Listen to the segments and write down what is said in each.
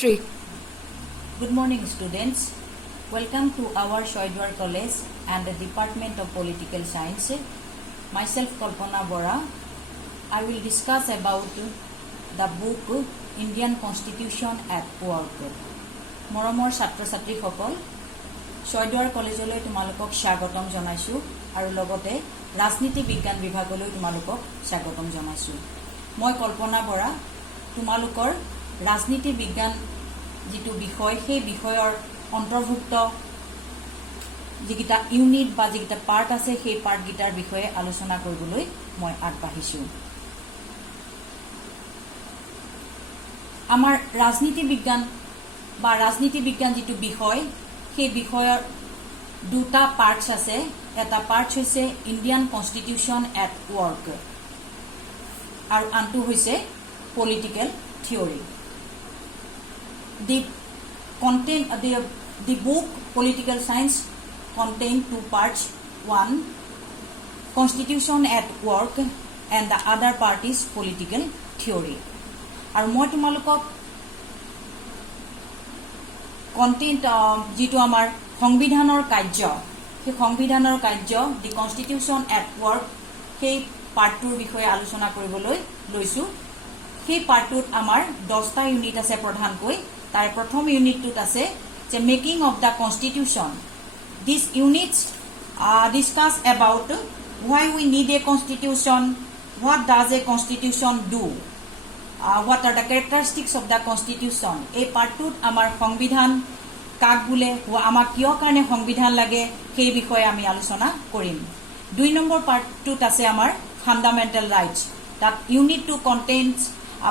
3. Good morning, students. Welcome to our Shoidwar College and the Department of Political Science. Myself, Kalpana Bora. I will discuss about the book Indian Constitution at Work. Moromor Chatra Chatri Hokol, Shoidwar College loi tumalukok স্বাগতম জনাইছো আৰু লগতে ৰাজনীতি বিজ্ঞান বিভাগলৈ তুমালুকক স্বাগতম জনাইছো মই কল্পনা বৰা তুমালুকৰ ৰাজনীতি বিজ্ঞান যেটো বিষয় সেই বিষয়ৰ অন্তৰ্ভুক্ত যিকিটা ইউনিট বা যিকিটা পাৰ্ট আছে সেই পাৰ্ট গিটাৰ বিষয়ে আলোচনা কৰিবলৈ মই আগবাঢ়িছো আমাৰ ৰাজনীতি বিজ্ঞান যেটো বিষয় সেই বিষয়ৰ দুটা পাৰ্টস আছে এটা পাৰ্ট হৈছে ইণ্ডিয়ান কনষ্টিটিউচন এট ৱৰ্ক আৰু আনটো হৈছে political theory the book Political Science contain two parts. One, Constitution at Work, and the other part is Political Theory. আৰু মই তোমালোকক কন্টেন্ট যেটো আমাৰ সংবিধানৰ কাৰ্য সেই সংবিধানৰ কাৰ্য দি কনষ্টিটিউচন এট ৱৰ্ক সেই পাৰ্টটোৰ বিষয়ে আলোচনা কৰিবলৈ লৈছো সেই পাৰ্টটোত আমাৰ 10টা ইউনিট আছে প্ৰধানকৈ তাৰ প্ৰথম ইউনিটটোত আছে যে making of the constitution this units discuss about why we need a constitution, what does a constitution do, what are the characteristics of the constitution. এই পাৰ্টটোত আমাৰ সংবিধান কাক বোলে আমাক কিয় কাৰণে সংবিধান লাগে সেই বিষয়ে আমি আলোচনা কৰিম 2 নম্বৰ পাৰ্টটোত আছে আমাৰ fundamental rights that unit to contains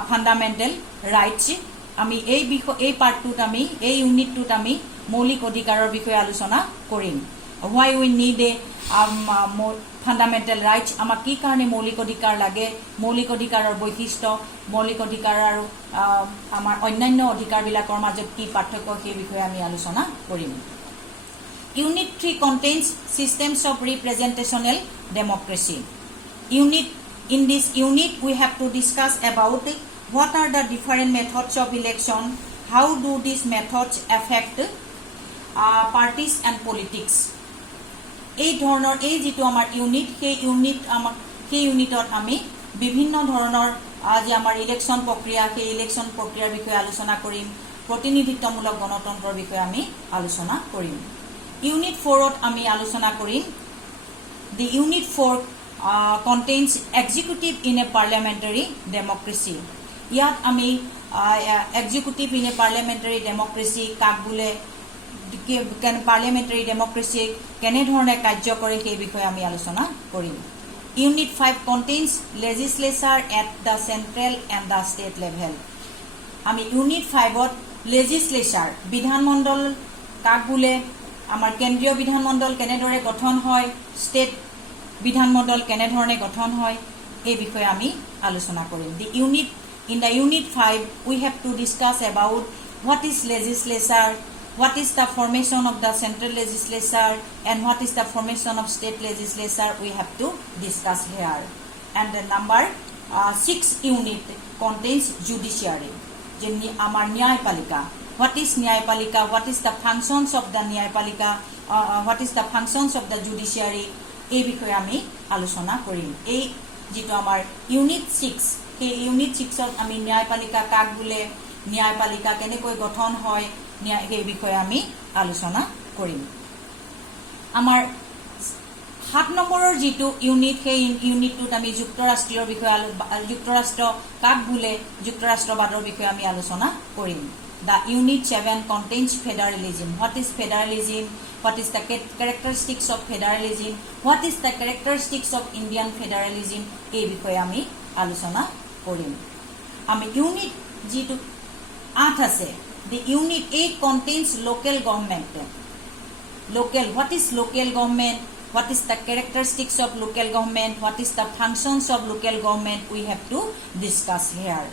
fundamental rights. আমি এই পাৰ্টটোত আমি এই ইউনিটটোত আমি মৌলিক অধিকাৰৰ বিষয়ে আলোচনা কৰিম why we need a fundamental rights আমাক কি কাৰণে মৌলিক অধিকাৰ লাগে মৌলিক অধিকাৰৰ বৈশিষ্ট্য মৌলিক অধিকাৰ আৰু আমাৰ অন্যান্য অধিকাৰবিলাকৰ মাজত কি পাৰ্থক্য সেই বিষয়ে আমি আলোচনা কৰিম Unit 3 contains systems of representational democracy. In this unit we have to discuss about what are the different methods of election, how do these methods affect parties and politics. এই ধৰণৰ এই যেটো আমাৰ ইউনিট সেই ইউনিটত আমি বিভিন্ন ধৰণৰ আজি আমাৰ ইলেকশন প্ৰক্ৰিয়া সেই ইলেকশন প্ৰক্ৰিয়াৰ বিষয়ে আলোচনা কৰিম প্ৰতিনিধিত্বমূলক গণতন্ত্ৰৰ বিষয়ে আমি আলোচনা কৰিম Unit 4ত আমি আলোচনা কৰিম The Unit 4 contains executive in a parliamentary democracy. ইয়াত আমি executive in a parliamentary democracy কাক বোলে parliamentary democracy কেনে ধৰণে কাৰ্য কৰে সেই বিষয়ে আমি আলোচনা কৰিম Unit 5 contains legislature at the central and the state level. আমি Unit 5ত legislature বিধানমণ্ডল কাক বোলে আমাৰ কেন্দ্ৰীয় বিধানমণ্ডল কেনেদৰে গঠন হয় ষ্টেট বিধানমণ্ডল কেনেধৰণে গঠন হয় এই বিষয়ে আমি আলোচনা কৰিম In the unit 5 we have to discuss about what is legislature, what is the formation of the central legislature, and what is the formation of state legislature we have to discuss here. And the number 6 unit contains judiciary আমাৰ ন্যায়পালিকা What is Nyayapalika? What is the functions of the Nyayapalika? What is the functions of the judiciary? এই বিষয়ে আমি আলোচনা কৰিম এই যেটো আমাৰ unit 6 এই ইউনিট 6ত আমি ন্যায়পালিকা কাক বোলে ন্যায়পালিকা কেনেকৈ গঠন হয় এই বিষয়ে আমি আলোচনা কৰিম আমাৰ 7 নম্বৰৰ যেটো ইউনিট সেই ইউনিটটোত আমি যুক্তৰাষ্ট্ৰীয়ৰ বিষয়ে যুক্তৰাষ্ট্ৰ কাক বোলে যুক্তৰাষ্ট্ৰবাদৰ বিষয়ে আমি আলোচনা কৰিম The Unit 7 contains federalism. What is federalism? What is the characteristics of federalism? What is the characteristics of Indian federalism? এই বিষয়ে আমি আলোচনা কৰিম আমি ইউনিট যেটো 8 আছে The Unit 8 contains local government. What is local government? What is the characteristics of local government? What is the functions of local government? We have to discuss here.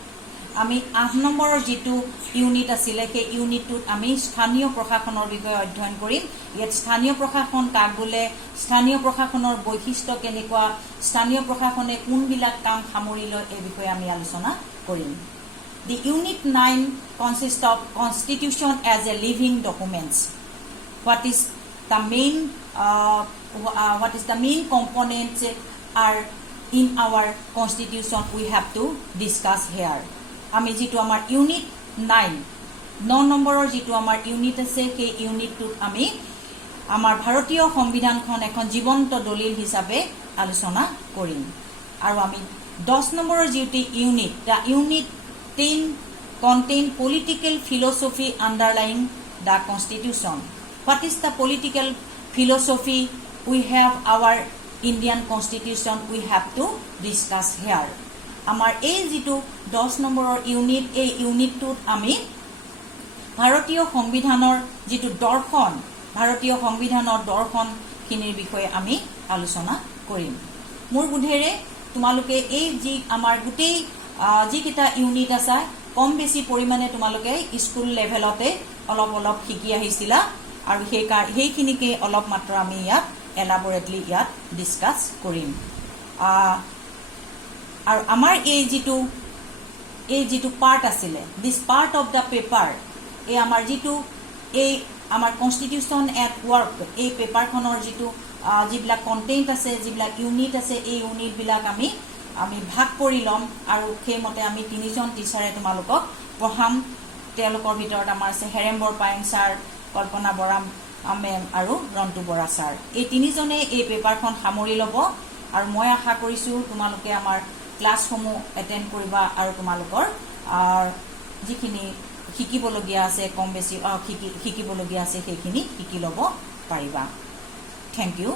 আমি 8 নম্বৰৰ যেটো ইউনিট আছিল সেই ইউনিটটোত আমি স্থানীয় প্ৰশাসনৰ বিষয়ে অধ্যয়ন কৰিম ইয়াত স্থানীয় প্ৰশাসন কাক বোলে স্থানীয় প্ৰশাসনৰ বৈশিষ্ট্য কেনেকুৱা স্থানীয় প্ৰশাসনে কোনবিলাক কাম সামৰি লয় এই বিষয়ে আমি আলোচনা কৰিম The Unit 9 consists of Constitution as a living documents. What is the main components are in our Constitution we have to discuss here. আমি যেটো আমাৰ Unit 9 নম্বৰৰ যেটো আমাৰ ইউনিট আছে সেই ইউনিটটোত আমি আমাৰ ভাৰতীয় সংবিধানখন এখন জীৱন্ত দলিল হিচাপে আলোচনা কৰিম আৰু আমি 10 নম্বৰৰ যেটো unit da unit 10 contain political philosophy underlying the Constitution. What is the political philosophy? We have our Indian Constitution we have to discuss here. আমাৰ এই যেটো 10 নম্বৰৰ ইউনিট এই ইউনিটটোত আমি ভাৰতীয় সংবিধানৰ যেটো দৰ্শন ভাৰতীয় সংবিধানৰ দৰ্শনখিনিৰ বিষয়ে আমি আলোচনা কৰিম মোৰ বুধেৰে তোমালোকে এই যি আমাৰ গুটেই যিকিটা ইউনিট আছে কম বেছি পৰিমাণে তোমালোকে স্কুল লেভেলতে অলপ শিকি আহিছিলা আৰু সেইখিনিকে অলপ মাত্ৰ আমি ইয়াত এলাবৰেটলি ইয়াত ডিসকাস কৰিম আৰু আমাৰ এই যেটো পাৰ্ট আছিলে this part of the paper এই আমাৰ যেটো এই আমাৰ কনস্টিটিউশন এট ওয়াৰ্ক এই পেপাৰখনৰ যেটো যিবিলাক কন্টেন্ট আছে যিবিলাক ইউনিট আছে এই ইউনিট বিলাক আমি ভাগ কৰি লম আৰু সেইমতে আমি তিনিজন টিচাৰে তোমালোকক পঢ়াম তেওঁলোকৰ ভিতৰত আমাৰ আছে হেৰেম বৰপায়ন ছাৰ কল্পনা বৰা মেম আৰু ৰন্তু বৰা ছাৰ এই তিনিজনে এই পেপাৰখন সামৰি ল'ব আৰু মই আশা কৰিছো তোমালোকে আমাৰ ক্লাছসমূহ এটেন্ড কৰিবা আৰু তোমালোকৰ যিখিনি শিকিবলগীয়া আছে কম বেছি শিকিবলগীয়া আছে সেইখিনি শিকি ল'ব পাৰিবা থ্যাংক ইউ